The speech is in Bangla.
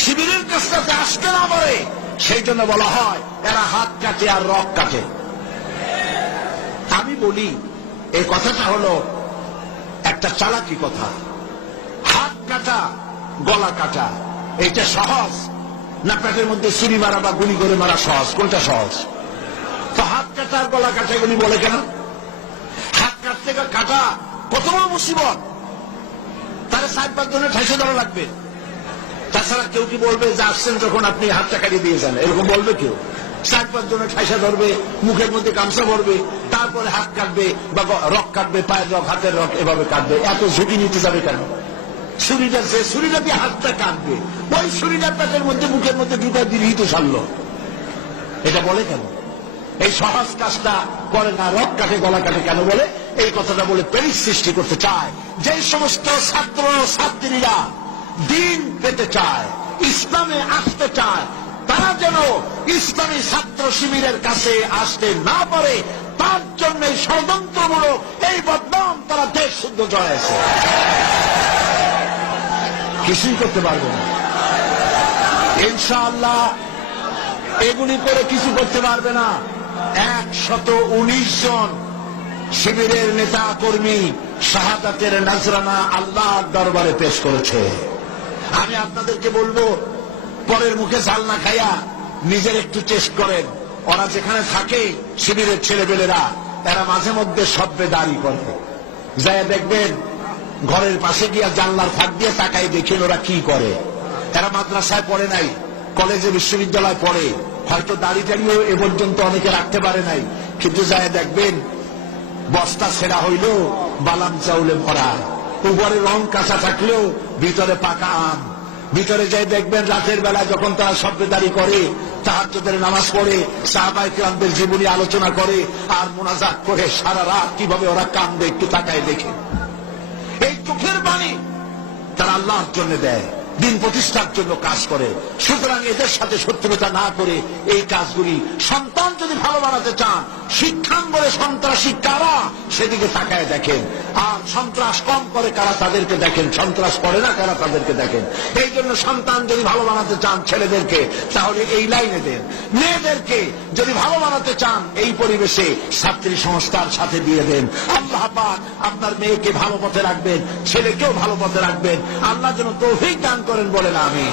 শিবিরের কাছটাতে আসতে না পারে সেই জন্য বলা হয়, এরা হাত কাটে আর রক কাটে। আমি বলি, এই কথাটা হলো একটা চালাকি কথা। হাত কাটা, গলা কাটা এটা সহজ? না পেটের মধ্যে ছুরি মারা বা গুলি করে মারা সহজ? কোনটা সহজ? তো হাত কাটা আর গলা কাটা এগুলি বলে কেন? হাত কাটতে কাটা কত বড় মুসিবত? তাহলে সাত পাঁচ জনের ঠাইশে ধরা লাগবে। তাছাড়া কেউ কি বলবে যে আসছেন যখন আপনি হাতটা কাটিয়ে দিয়েছেন এরকম বলবে কেউ? চার পাঁচ জনের ঠাইসা ধরবে, মুখের মধ্যে গামছা ভরবে, তারপরে হাত কাটবে বা রক কাটবে, পায়ের রক, হাতের রক এভাবে কাটবে। এত ঝুঁকি নিতে যাবে কেন? ছুরিটা সে ছুরিটা দিয়ে হাতটা কাটবে, ওই ছুরিটা পেটের মধ্যে, মুখের মধ্যে ঢুকা দিলেই সারলো। এটা বলে কেন? এই সহজ কাজটা করে না, রক কাটে, গলা কাটে কেন বলে? এই কথাটা বলে প্রেরিক সৃষ্টি করতে চায়। যে সমস্ত ছাত্র, ছাত্রীরা দিন পেতে চায়, ইসলামে আসতে চায়, তারা যেন ইসলামী ছাত্র শিবিরের কাছে আসতে না পারে, তার জন্য ষড়যন্ত্রমূলক এই বদনাম তারা দেশ শুদ্ধ জড়াইছে। কিছুই করতে পারবে না। ইনশাআল্লাহ, এগুলি করে কিছু করতে পারবে না। একশত উনিশ জন শিবিরের নেতা কর্মী শাহাদাতের নাজরানা আল্লাহর দরবারে পেশ করেছে। আমি আপনাদেরকে বলব, পরের মুখে ঝাল না খাইয়া নিজের একটু চেষ্টা করেন। ওরা যেখানে থাকে, শিবিরের ছেলেপেলেরা, এরা মাঝে মধ্যে সভ্যে দাঁড়ি করে। যায় দেখবেন, ঘরের পাশে গিয়া জানলার ফাঁক দিয়ে তাকাই দেখেন ওরা কি করে। এরা মাদ্রাসায় পড়ে নাই, কলেজে বিশ্ববিদ্যালয় পড়ে। হয়তো দাড়ি টাড়িও এ পর্যন্ত অনেকে রাখতে পারে নাই। কিন্তু যায় দেখবেন, বস্তা সেরা হইল বালাম চাউলে ভরা। উপরে রং কাঁচা থাকলেও ভিতরে পাকা আম। ভিতরে যাই দেখবেন রাতের বেলা যখন তারা সভ্যদারি করে, তাহাজ্জুদের নামাজ পড়ে সাহাবাই ক্রান্তের জীবনী আলোচনা করে, আর মোনাজাত করে সারা রাত কীভাবে ওরা কান্দে একটু তাকায় দেখে। এই চোখের বাণী তারা আল্লাহর জন্য দেয়, দিন প্রতিষ্ঠার জন্য কাজ করে। সুতরাং এদের সাথে শত্রুতা না করে এই কাজগুলি সন্তান বানাতে চান শিক্ষাঙ্গনে সন্ত্রাসী কারা? সেদিকে তাকায় দেখেন। আর সন্ত্রাস কম করে কারা তাদেরকে দেখেন, সন্ত্রাস করে না কারা তাদেরকে দেখেন। এই জন্য সন্তান যদি ভালো বানাতে চান ছেলেদেরকে, তাহলে এই লাইনে দেন। মেয়েদেরকে যদি ভালো বানাতে চান, এই পরিবেশে ছাত্রী সংস্থার সাথে দিয়ে দেন। আল্লাহ পাক আপনার মেয়েকে ভালো পথে রাখবেন, ছেলেকেও ভালো পথে রাখবেন। আল্লাহ যেন তৌফিক দান করেন বলেন আমি